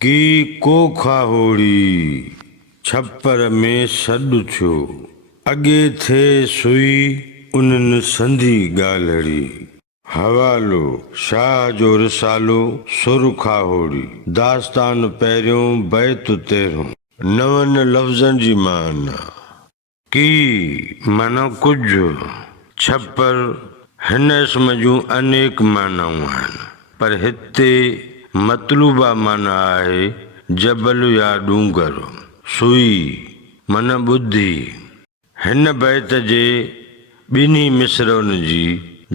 की को खाहोड़ी छप्पर में सॾु थियो अॻे थे सुई उन्हनि संधी ॻाल्हड़ी। हवालो शाह जो रिसालो सुर खाहोड़ी दास्तान पहिरियों बैत तेरहों नवनि लफ़्ज़नि जी माना। की माना कुझु छप्पर हिन इसम जूं अनेक मानाऊं आहिनि पर हिते मतलूबा माना आहे जबल या डूंगर। सुई मन बुद्धि। हिन बैत जे ॿिन्ही मिसरनि जी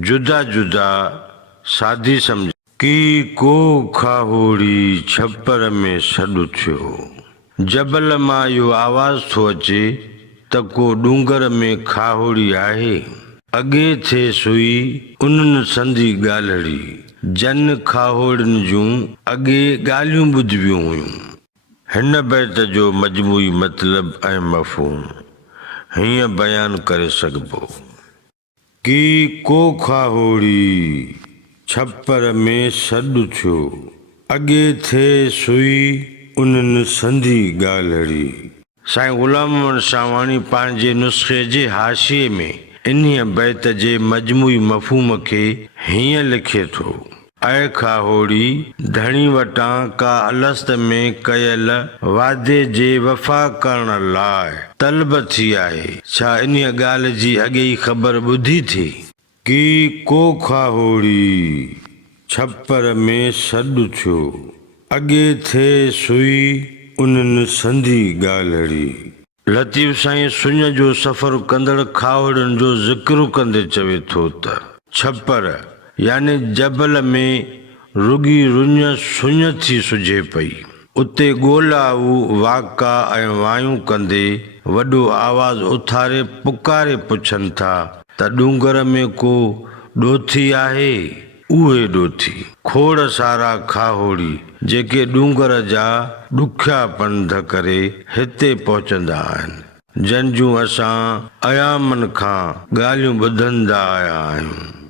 जुदा जुदा सादी सम्झ। की को खाहोड़ी छप्पर में सॾु थियो। जबल मां इहो आवाज़ थो अचे त को डूंगर में खाहोड़ी आहे। अॻे थे सुई उन्हनि संधी ॻाल्हड़ी जन खाहोड़ियुनि जूं अॻे ॻाल्हियूं ॿुधियूं हुयूं। हिन बैत जो मजमूई मतिलब ऐं मफ़हूम हीअं बयान करे सघिबो। की को खाहोड़ी छप्पर में सॾु थियो अॻे थे सुई उन्हनि संधी ॻाल्हड़ी। साईं ग़ुलाम मोहम्मद शाहवाणी पंहिंजे नुस्खे जे हाशिए में इन्हीअ बैत जे मजमूई मफ़हूम खे हीअं लिखे थो। ऐं खाहोड़ी धणी वटां का अलस्त में कयल वादे जे वफ़ा करण लाइ तलब थी आहे। छा इन्हीअ ॻाल्हि जी अॻे ई ख़बर ॿुधी थी। की को खाहोड़ी छप्पर में सॾु थियो अॻे थे सुई उन्हनि संधी ॻाल्हड़ी। लतीफ़ साईं सुञ जो सफ़र कंदड़ खाहोड़ियुनि जो ज़िक्र कंदे चवे थो त छप्पर यानी जबल में रुगी रुञ सुञ थी सुझे पई। उते ॻोल्हाऊ वाका ऐं वायूं कंदे वॾो आवाज़ उथारे पुकारे पुछनि था त डूंगर में को ॾोथी आहे। उहे ॾोथी खोड़ सारा खाहोड़ी जेके डूंगर जा ॾुखिया पंध करे हिते पहुचंदा आहिनि जंहिंजूं असां अयामनि खां ॻाल्हियूं ॿुधंदा आया आहियूं।